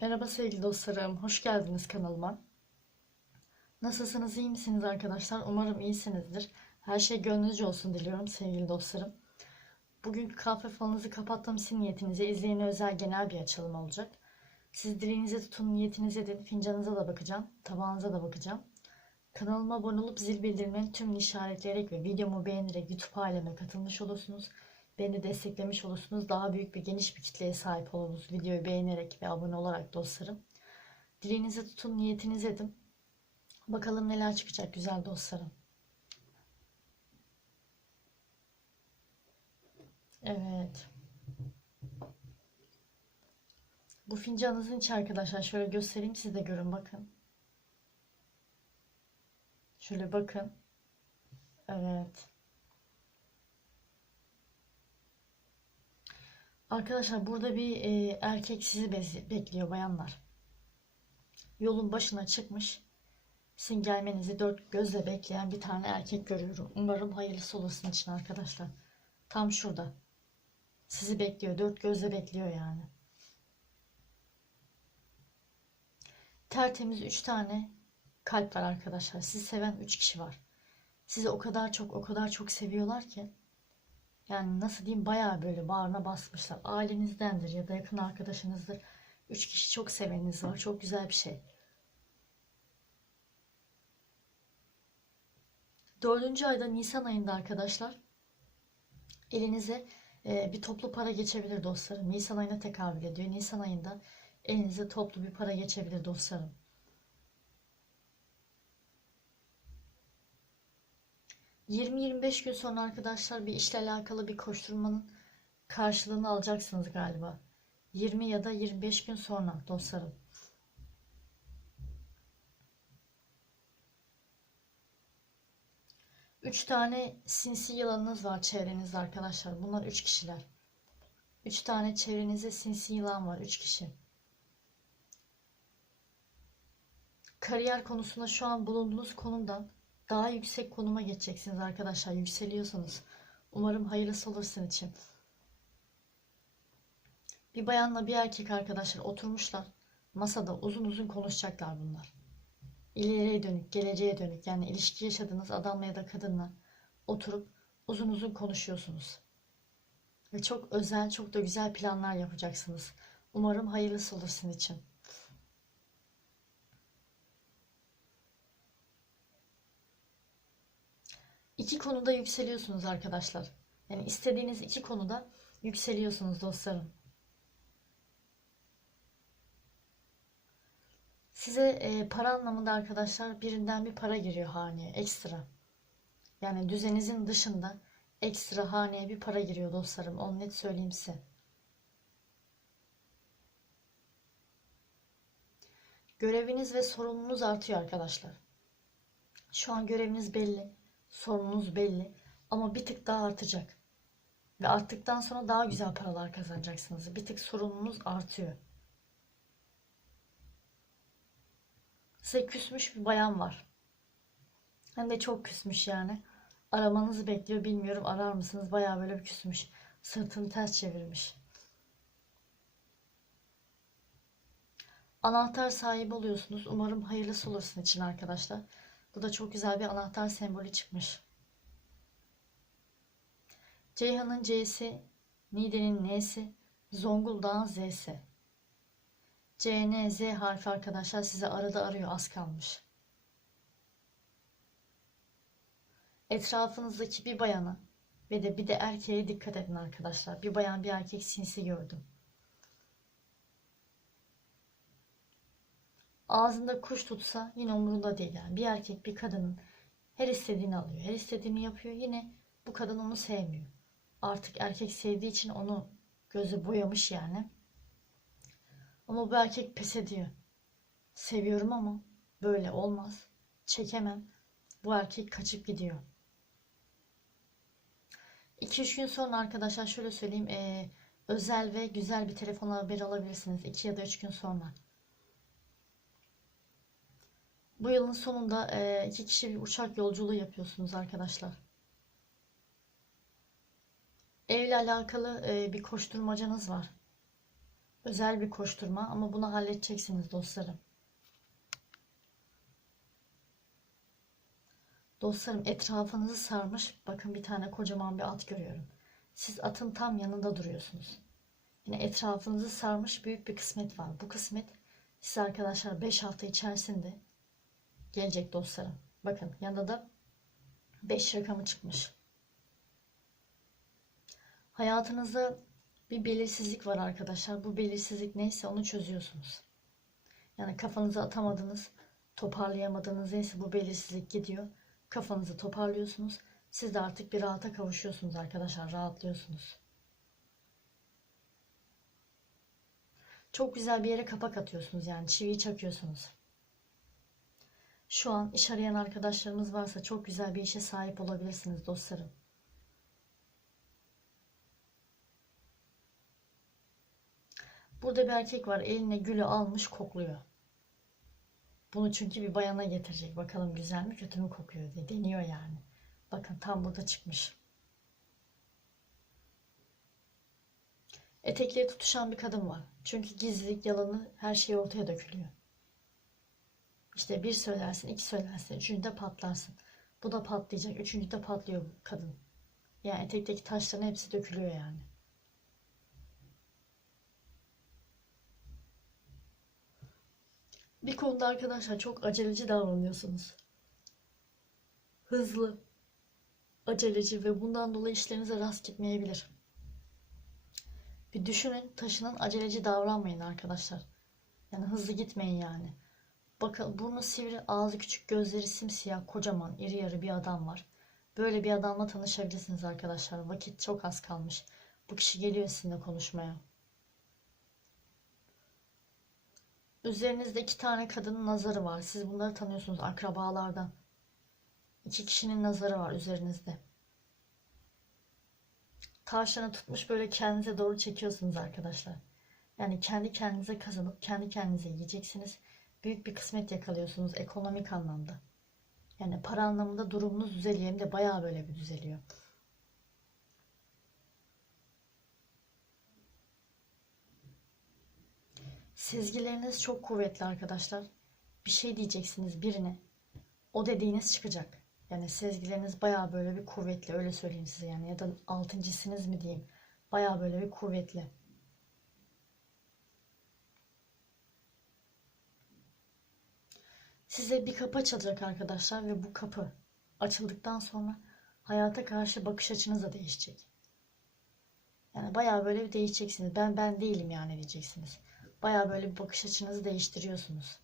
Merhaba sevgili dostlarım, hoş geldiniz kanalıma. Nasılsınız, iyi misiniz arkadaşlar? Umarım iyisinizdir. Her şey gönlünüzce olsun diliyorum sevgili dostlarım. Bugünkü kahve falınızı kapattığım sizin niyetinize izleyene özel genel bir açılım olacak. Siz dileğinize tutun, niyetinize edin, fincanınıza da bakacağım, tabağınıza da bakacağım. Kanalıma abone olup zil bildirimlerini tüm işaretleyerek ve videomu beğenerek YouTube aileme katılmış olursunuz. Beni desteklemiş olursunuz. Daha büyük bir geniş bir kitleye sahip oluruz. Videoyu beğenerek ve abone olarak dostlarım. Dileğinizi tutun, niyetiniz edin. Bakalım neler çıkacak güzel dostlarım. Evet. Bu fincanınızın içi arkadaşlar. Şöyle göstereyim siz de görün bakın. Şöyle bakın. Evet. Arkadaşlar burada bir e, erkek sizi bekliyor bayanlar. Yolun başına çıkmış. Sizin gelmenizi dört gözle bekleyen bir tane erkek görüyorum. Umarım hayırlısı olur için arkadaşlar. Tam şurada. Sizi bekliyor. Dört gözle bekliyor yani. Tertemiz üç tane kalp var arkadaşlar. Sizi seven üç kişi var. Sizi o kadar çok o kadar çok seviyorlar ki. Yani nasıl diyeyim bayağı böyle bağrına basmışlar. Ailenizdendir ya da yakın arkadaşınızdır. Üç kişi çok seveniniz var. Çok güzel bir şey. Dördüncü ayda Nisan ayında arkadaşlar elinize e, bir toplu para geçebilir dostlarım. Nisan ayına tekabül ediyor. Nisan ayında elinize toplu bir para geçebilir dostlarım. ...20-25 gün sonra arkadaşlar bir işle alakalı bir koşturmanın karşılığını alacaksınız galiba. 20 ya da 25 gün sonra dostlarım. Üç tane sinsi yılanınız var çevrenizde arkadaşlar. Bunlar üç kişiler. Üç tane çevrenizde sinsi yılan var. Üç kişi. Kariyer konusunda şu an bulunduğunuz konumdan daha yüksek konuma geçeceksiniz arkadaşlar. Yükseliyorsanız. Umarım hayırlısı olur sizin için. Bir bayanla bir erkek arkadaşlar oturmuşlar. Masada uzun uzun konuşacaklar bunlar. İleriye dönük, geleceğe dönük yani ilişki yaşadığınız adamla ya da kadınla oturup uzun uzun konuşuyorsunuz. Ve çok özel, çok da güzel planlar yapacaksınız. Umarım hayırlısı olur sizin için. İki konuda yükseliyorsunuz arkadaşlar. Yani istediğiniz iki konuda yükseliyorsunuz dostlarım. Size e, para anlamında arkadaşlar birinden bir para giriyor haneye ekstra. Yani düzeninizin dışında ekstra haneye bir para giriyor dostlarım. Onu net söyleyeyim size. Göreviniz ve sorumluluğunuz artıyor arkadaşlar. Şu an göreviniz belli, sorumluluğunuz belli ama bir tık daha artacak. Ve arttıktan sonra daha güzel paralar kazanacaksınız. Bir tık sorumluluğunuz artıyor. Size küsmüş bir bayan var. Hem de çok küsmüş yani. Aramanızı bekliyor bilmiyorum arar mısınız? Bayağı böyle bir küsmüş. Sırtını ters çevirmiş. Anahtar sahibi oluyorsunuz. Umarım hayırlısı olur sizin için arkadaşlar. Bu da çok güzel bir anahtar sembolü çıkmış. Ceyhan'ın C'si, Niğde'nin N'si, Zonguldak'ın Z'si. C, N, Z harfi arkadaşlar size arada arıyor az kalmış. Etrafınızdaki bir bayana ve de bir de erkeğe dikkat edin arkadaşlar. Bir bayan bir erkek sinsi gördüm. Ağzında kuş tutsa yine umurunda değil yani. Bir erkek bir kadının her istediğini alıyor. Her istediğini yapıyor. Yine bu kadın onu sevmiyor. Artık erkek sevdiği için onu gözü boyamış yani. Ama bu erkek pes ediyor. Seviyorum ama böyle olmaz. Çekemem. Bu erkek kaçıp gidiyor. 2-3 gün sonra arkadaşlar şöyle söyleyeyim. eee, özel ve güzel bir telefon haberi alabilirsiniz. 2 ya da 3 gün sonra. Bu yılın sonunda eee, iki kişi bir uçak yolculuğu yapıyorsunuz arkadaşlar. Evle alakalı eee, bir koşturmacanız var. özel bir koşturma ama bunu halledeceksiniz dostlarım. Dostlarım etrafınızı sarmış. Bakın bir tane kocaman bir at görüyorum. Siz atın tam yanında duruyorsunuz. Yine etrafınızı sarmış büyük bir kısmet var. Bu kısmet size arkadaşlar 5 hafta içerisinde gelecek dostlarım. Bakın yanında da 5 rakamı çıkmış. Hayatınızda bir belirsizlik var arkadaşlar. Bu belirsizlik neyse onu çözüyorsunuz. Yani kafanıza atamadığınız, toparlayamadığınız neyse bu belirsizlik gidiyor. Kafanızı toparlıyorsunuz. Siz de artık bir rahata kavuşuyorsunuz arkadaşlar. Rahatlıyorsunuz. Çok güzel bir yere kapak atıyorsunuz yani çiviyi çakıyorsunuz. Şu an iş arayan arkadaşlarımız varsa çok güzel bir işe sahip olabilirsiniz dostlarım. Burada bir erkek var eline gülü almış kokluyor. Bunu çünkü bir bayana getirecek. Bakalım güzel mi kötü mü kokuyor diye deniyor yani. Bakın tam burada çıkmış. Etekleri tutuşan bir kadın var. Çünkü gizlilik, yalanı her şey ortaya dökülüyor. İşte bir söylersin, iki söylersin, üçüncüde patlarsın. Bu da patlayacak, üçüncüde patlıyor bu kadın. Yani etekteki taşların hepsi dökülüyor yani. Bir konuda arkadaşlar çok aceleci davranıyorsunuz. Hızlı, aceleci ve bundan dolayı işlerinize rast gitmeyebilir. Bir düşünün, taşının aceleci davranmayın arkadaşlar. Yani hızlı gitmeyin yani. Bakın burnu sivri, ağzı küçük, gözleri simsiyah, kocaman, iri yarı bir adam var. Böyle bir adamla tanışabilirsiniz arkadaşlar. Vakit çok az kalmış. Bu kişi geliyor sizinle konuşmaya. Üzerinizde iki tane kadının nazarı var. Siz bunları tanıyorsunuz akrabalardan. İki kişinin nazarı var üzerinizde. Tavşanı tutmuş böyle kendinize doğru çekiyorsunuz arkadaşlar. Yani kendi kendinize kazanıp kendi kendinize yiyeceksiniz. Büyük bir kısmet yakalıyorsunuz ekonomik anlamda. Yani para anlamında durumunuz düzeliyor hem de bayağı böyle bir düzeliyor. Sezgileriniz çok kuvvetli arkadaşlar. Bir şey diyeceksiniz birine. O dediğiniz çıkacak. Yani sezgileriniz baya böyle bir kuvvetli öyle söyleyeyim size yani ya da altıncısınız mı diyeyim. Baya böyle bir kuvvetli. Size bir kapı açılacak arkadaşlar ve bu kapı açıldıktan sonra hayata karşı bakış açınız da değişecek. Yani baya böyle bir değişeceksiniz. Ben ben değilim yani diyeceksiniz. Baya böyle bir bakış açınızı değiştiriyorsunuz.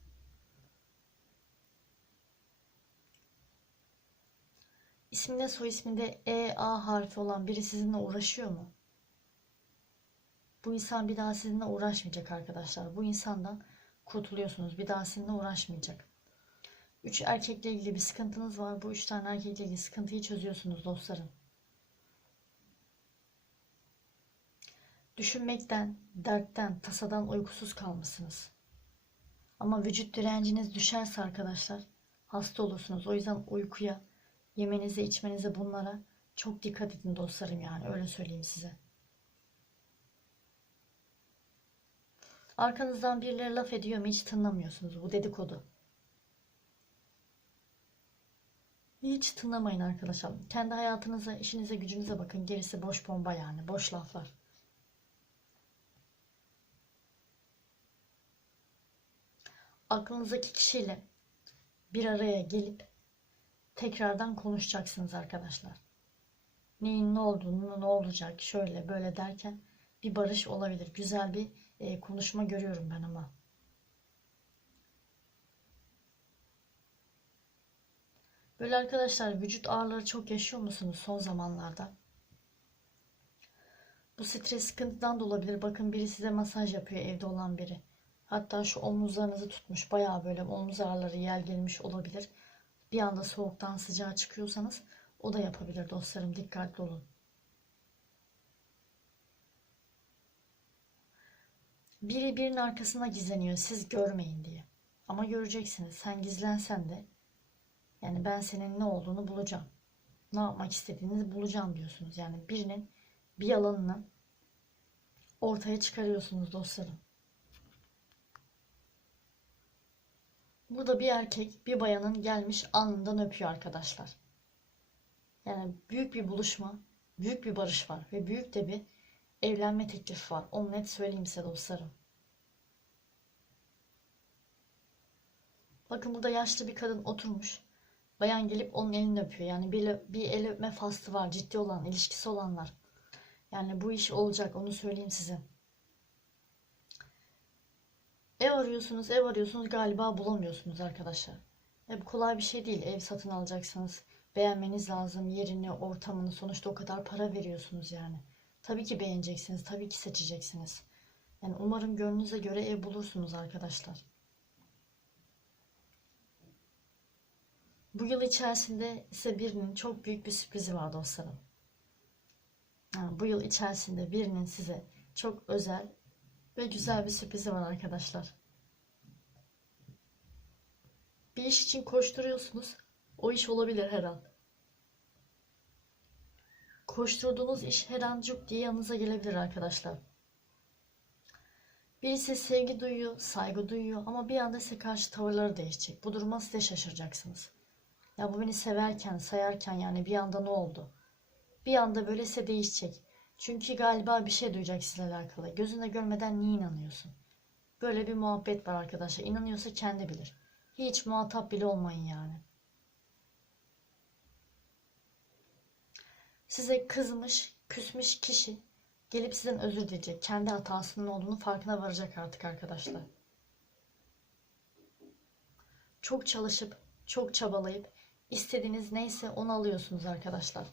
İsminde soy isminde E, A harfi olan biri sizinle uğraşıyor mu? Bu insan bir daha sizinle uğraşmayacak arkadaşlar. Bu insandan kurtuluyorsunuz. Bir daha sizinle uğraşmayacak. Üç erkekle ilgili bir sıkıntınız var. Bu üç tane erkekle ilgili sıkıntıyı çözüyorsunuz dostlarım. Düşünmekten, dertten, tasadan uykusuz kalmışsınız. Ama vücut direnciniz düşerse arkadaşlar hasta olursunuz. O yüzden uykuya, yemenize, içmenize bunlara çok dikkat edin dostlarım yani öyle söyleyeyim size. Arkanızdan birileri laf ediyor mu hiç tınlamıyorsunuz. Bu dedikodu. Hiç tınlamayın arkadaşlar. Kendi hayatınıza, işinize, gücünüze bakın. Gerisi boş bomba yani. Boş laflar. Aklınızdaki kişiyle bir araya gelip tekrardan konuşacaksınız arkadaşlar. Neyin ne olduğunu, ne olacak, şöyle böyle derken bir barış olabilir. Güzel bir e, konuşma görüyorum ben ama. Böyle arkadaşlar vücut ağrıları çok yaşıyor musunuz son zamanlarda? Bu stres sıkıntıdan da olabilir. Bakın biri size masaj yapıyor evde olan biri. Hatta şu omuzlarınızı tutmuş bayağı böyle omuz ağrıları yer gelmiş olabilir. Bir anda soğuktan sıcağa çıkıyorsanız o da yapabilir dostlarım dikkatli olun. Biri birinin arkasına gizleniyor siz görmeyin diye. Ama göreceksiniz sen gizlensen de yani ben senin ne olduğunu bulacağım. Ne yapmak istediğinizi bulacağım diyorsunuz. Yani birinin bir yalanını ortaya çıkarıyorsunuz dostlarım. Burada bir erkek bir bayanın gelmiş alnından öpüyor arkadaşlar. Yani büyük bir buluşma, büyük bir barış var ve büyük de bir evlenme teklifi var. Onu net söyleyeyim size dostlarım. Bakın burada yaşlı bir kadın oturmuş. Bayan gelip onun elini öpüyor. Yani bir, bir el öpme faslı var. Ciddi olan, ilişkisi olanlar. Yani bu iş olacak. Onu söyleyeyim size. Ev arıyorsunuz, ev arıyorsunuz galiba bulamıyorsunuz arkadaşlar. E, bu kolay bir şey değil. Ev satın alacaksınız. Beğenmeniz lazım. Yerini, ortamını. Sonuçta o kadar para veriyorsunuz yani. Tabii ki beğeneceksiniz. Tabii ki seçeceksiniz. Yani umarım gönlünüze göre ev bulursunuz arkadaşlar. Bu yıl içerisinde ise birinin çok büyük bir sürprizi var dostlarım. Yani bu yıl içerisinde birinin size çok özel ve güzel bir sürprizi var arkadaşlar. Bir iş için koşturuyorsunuz. O iş olabilir her an. Koşturduğunuz iş her an cuk diye yanınıza gelebilir arkadaşlar. Birisi sevgi duyuyor, saygı duyuyor ama bir anda size karşı tavırları değişecek. Bu duruma size şaşıracaksınız. Ya bu beni severken, sayarken yani bir anda ne oldu? Bir anda böyle size değişecek. Çünkü galiba bir şey duyacak sizinle alakalı. Gözünde görmeden niye inanıyorsun? Böyle bir muhabbet var arkadaşlar. İnanıyorsa kendi bilir. Hiç muhatap bile olmayın yani. Size kızmış, küsmüş kişi gelip sizden özür dileyecek. Kendi hatasının olduğunu farkına varacak artık arkadaşlar. Çok çalışıp, çok çabalayıp istediğiniz neyse onu alıyorsunuz arkadaşlar.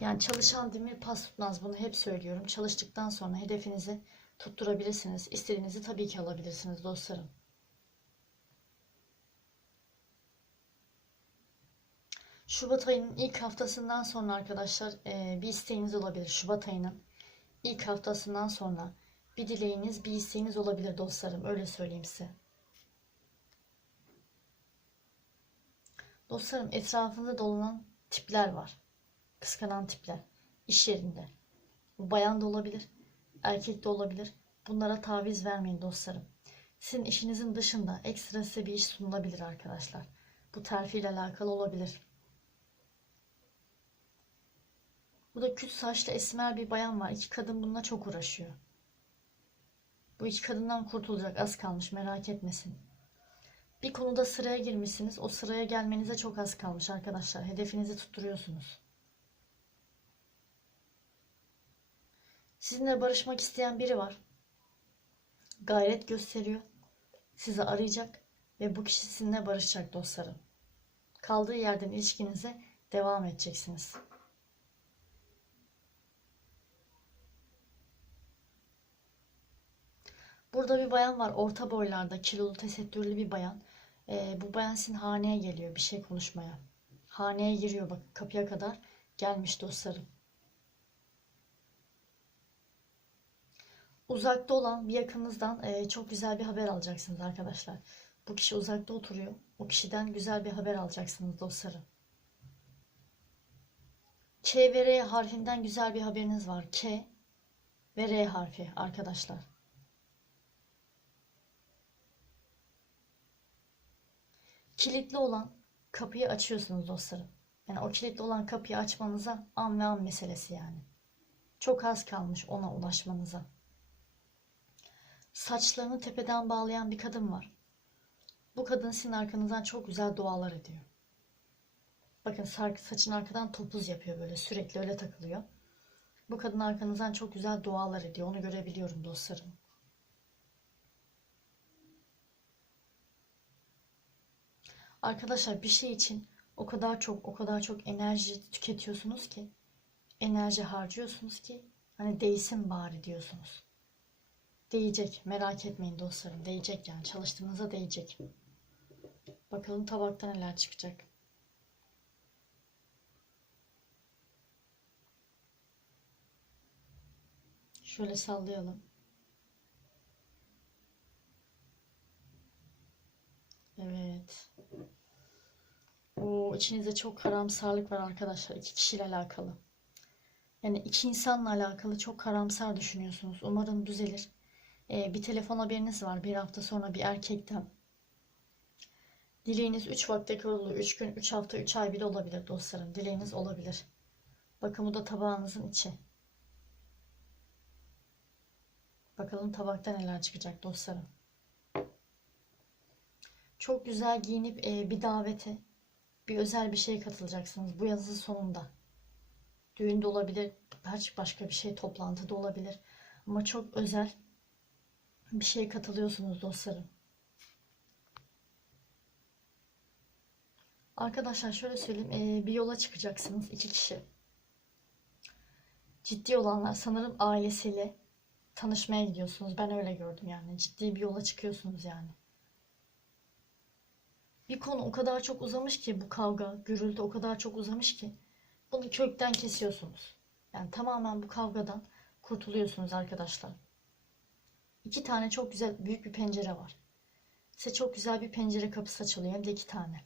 Yani çalışan demir pas tutmaz. Bunu hep söylüyorum. Çalıştıktan sonra hedefinizi tutturabilirsiniz. İstediğinizi tabii ki alabilirsiniz dostlarım. Şubat ayının ilk haftasından sonra arkadaşlar bir isteğiniz olabilir. Şubat ayının ilk haftasından sonra bir dileğiniz, bir isteğiniz olabilir dostlarım. Öyle söyleyeyim size. Dostlarım etrafında dolanan tipler var. Kıskanan tipler. İş yerinde. Bu bayan da olabilir. Erkek de olabilir. Bunlara taviz vermeyin dostlarım. Sizin işinizin dışında ekstra size bir iş sunulabilir arkadaşlar. Bu terfi ile alakalı olabilir. Bu da küt saçlı esmer bir bayan var. İki kadın bununla çok uğraşıyor. Bu iki kadından kurtulacak. Az kalmış merak etmesin. Bir konuda sıraya girmişsiniz. O sıraya gelmenize çok az kalmış arkadaşlar. Hedefinizi tutturuyorsunuz. Sizinle barışmak isteyen biri var. Gayret gösteriyor. Sizi arayacak ve bu kişi sizinle barışacak dostlarım. Kaldığı yerden ilişkinize devam edeceksiniz. Burada bir bayan var. Orta boylarda, kilolu, tesettürlü bir bayan. Ee, bu bayan sizin haneye geliyor bir şey konuşmaya. Haneye giriyor bak kapıya kadar gelmiş dostlarım. Uzakta olan bir yakınınızdan e, çok güzel bir haber alacaksınız arkadaşlar. Bu kişi uzakta oturuyor. O kişiden güzel bir haber alacaksınız dostlarım. K ve R harfinden güzel bir haberiniz var. K ve R harfi arkadaşlar. Kilitli olan kapıyı açıyorsunuz dostlarım. Yani o kilitli olan kapıyı açmanıza an ve an meselesi yani. Çok az kalmış ona ulaşmanıza. Saçlarını tepeden bağlayan bir kadın var. Bu kadın sizin arkanızdan çok güzel dualar ediyor. Bakın saçın arkadan topuz yapıyor böyle sürekli öyle takılıyor. Bu kadın arkanızdan çok güzel dualar ediyor. Onu görebiliyorum dostlarım. Arkadaşlar bir şey için o kadar çok o kadar çok enerji tüketiyorsunuz ki enerji harcıyorsunuz ki hani değsin bari diyorsunuz. Değecek merak etmeyin dostlarım değecek yani çalıştığınıza değecek. Bakalım tabakta neler çıkacak. Şöyle sallayalım. Evet. O içinizde çok karamsarlık var arkadaşlar. iki kişiyle alakalı. Yani iki insanla alakalı çok karamsar düşünüyorsunuz. Umarım düzelir. Ee, bir telefon haberiniz var. Bir hafta sonra bir erkekten. Dileğiniz 3 vakte kurulu, 3 gün, 3 hafta, 3 ay bile olabilir dostlarım. Dileğiniz olabilir. Bakın bu da tabağınızın içi. Bakalım tabakta neler çıkacak dostlarım. Çok güzel giyinip e, bir davete, bir özel bir şeye katılacaksınız. Bu yazın sonunda. Düğünde olabilir, belki başka bir şey toplantıda olabilir. Ama çok özel bir şeye katılıyorsunuz dostlarım. Arkadaşlar şöyle söyleyeyim. bir yola çıkacaksınız. iki kişi. Ciddi olanlar sanırım ailesiyle tanışmaya gidiyorsunuz. Ben öyle gördüm yani. Ciddi bir yola çıkıyorsunuz yani. Bir konu o kadar çok uzamış ki bu kavga, gürültü o kadar çok uzamış ki bunu kökten kesiyorsunuz. Yani tamamen bu kavgadan kurtuluyorsunuz arkadaşlar. İki tane çok güzel büyük bir pencere var. Size çok güzel bir pencere kapısı açılıyor. Hem de iki tane.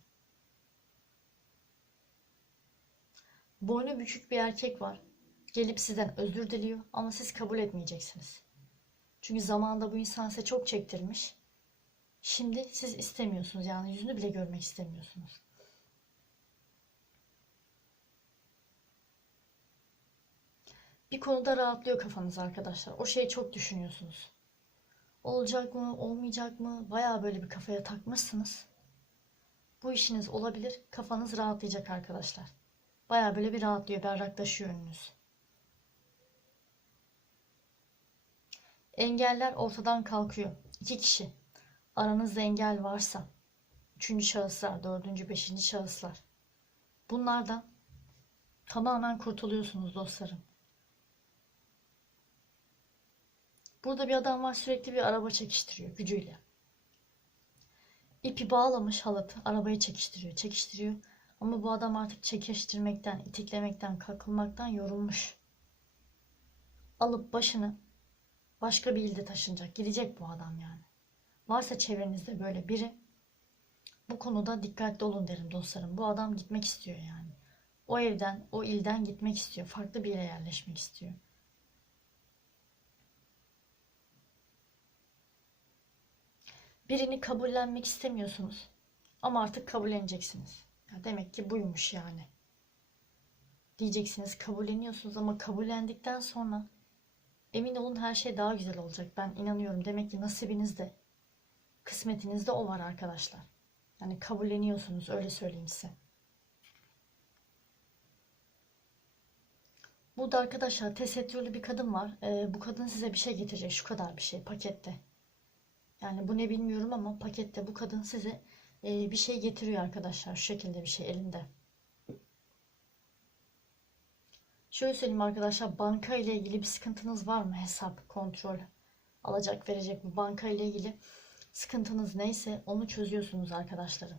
Boynu bükük bir erkek var. Gelip sizden özür diliyor ama siz kabul etmeyeceksiniz. Çünkü zamanında bu insan size çok çektirmiş. Şimdi siz istemiyorsunuz yani yüzünü bile görmek istemiyorsunuz. Bir konuda rahatlıyor kafanız arkadaşlar. O şeyi çok düşünüyorsunuz. Olacak mı, olmayacak mı? Baya böyle bir kafaya takmışsınız. Bu işiniz olabilir. Kafanız rahatlayacak arkadaşlar. Baya böyle bir rahatlıyor, berraklaşıyor önünüz. Engeller ortadan kalkıyor. İki kişi. Aranızda engel varsa, üçüncü şahıslar, dördüncü, beşinci şahıslar. Bunlardan tamamen kurtuluyorsunuz dostlarım. Burada bir adam var sürekli bir araba çekiştiriyor gücüyle. İpi bağlamış halatı arabayı çekiştiriyor çekiştiriyor. Ama bu adam artık çekiştirmekten, itiklemekten, kakılmaktan yorulmuş. Alıp başını başka bir ilde taşınacak. Gidecek bu adam yani. Varsa çevrenizde böyle biri bu konuda dikkatli olun derim dostlarım. Bu adam gitmek istiyor yani. O evden, o ilden gitmek istiyor. Farklı bir yere yerleşmek istiyor. Birini kabullenmek istemiyorsunuz. Ama artık kabulleneceksiniz. Ya demek ki buymuş yani. Diyeceksiniz kabulleniyorsunuz ama kabullendikten sonra emin olun her şey daha güzel olacak. Ben inanıyorum. Demek ki nasibinizde, kısmetinizde o var arkadaşlar. Yani kabulleniyorsunuz öyle söyleyeyim size. Burada arkadaşlar tesettürlü bir kadın var. Ee, bu kadın size bir şey getirecek. Şu kadar bir şey pakette. Yani bu ne bilmiyorum ama pakette bu kadın size e, bir şey getiriyor arkadaşlar. Şu şekilde bir şey elinde. Şöyle söyleyeyim arkadaşlar. Banka ile ilgili bir sıkıntınız var mı? Hesap, kontrol, alacak verecek bu banka ile ilgili sıkıntınız neyse onu çözüyorsunuz arkadaşlarım.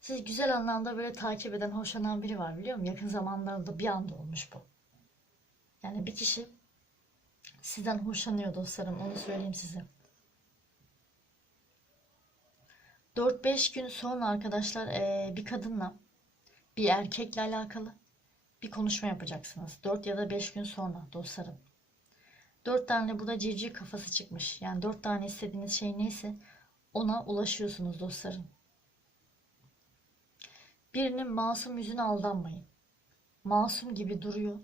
Siz güzel anlamda böyle takip eden, hoşlanan biri var biliyor musun? Yakın zamanlarda bir anda olmuş bu. Yani bir kişi sizden hoşlanıyor dostlarım. Onu söyleyeyim size. 4-5 gün sonra arkadaşlar bir kadınla bir erkekle alakalı bir konuşma yapacaksınız. 4 ya da 5 gün sonra dostlarım. 4 tane burada civciv kafası çıkmış. Yani 4 tane istediğiniz şey neyse ona ulaşıyorsunuz dostlarım. Birinin masum yüzüne aldanmayın. Masum gibi duruyor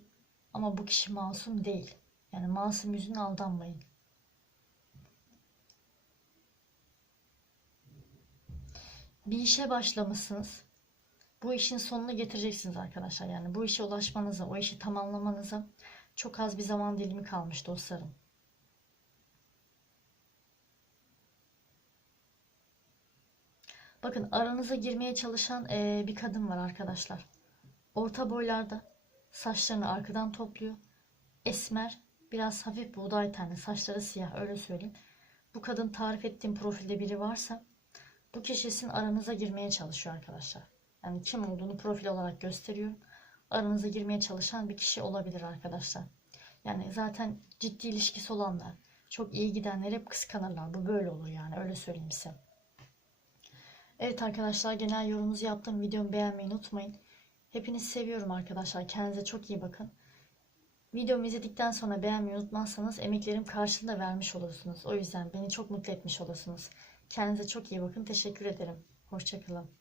ama bu kişi masum değil. Yani masum yüzüne aldanmayın. Bir işe başlamışsınız. Bu işin sonunu getireceksiniz arkadaşlar. Yani bu işe ulaşmanıza, o işi tamamlamanıza çok az bir zaman dilimi kalmış dostlarım. Bakın aranıza girmeye çalışan e, bir kadın var arkadaşlar. Orta boylarda saçlarını arkadan topluyor. Esmer, biraz hafif buğday tane, saçları siyah öyle söyleyeyim. Bu kadın tarif ettiğim profilde biri varsa bu kişi sizin aranıza girmeye çalışıyor arkadaşlar. Yani kim olduğunu profil olarak gösteriyorum. Aranıza girmeye çalışan bir kişi olabilir arkadaşlar. Yani zaten ciddi ilişkisi olanlar, çok iyi gidenler hep kıskanırlar. Bu böyle olur yani öyle söyleyeyim size. Evet arkadaşlar genel yorumunuzu yaptım. Videomu beğenmeyi unutmayın. Hepinizi seviyorum arkadaşlar. Kendinize çok iyi bakın. Videomu izledikten sonra beğenmeyi unutmazsanız emeklerim karşılığını da vermiş olursunuz. O yüzden beni çok mutlu etmiş olursunuz. Kendinize çok iyi bakın. Teşekkür ederim. Hoşçakalın.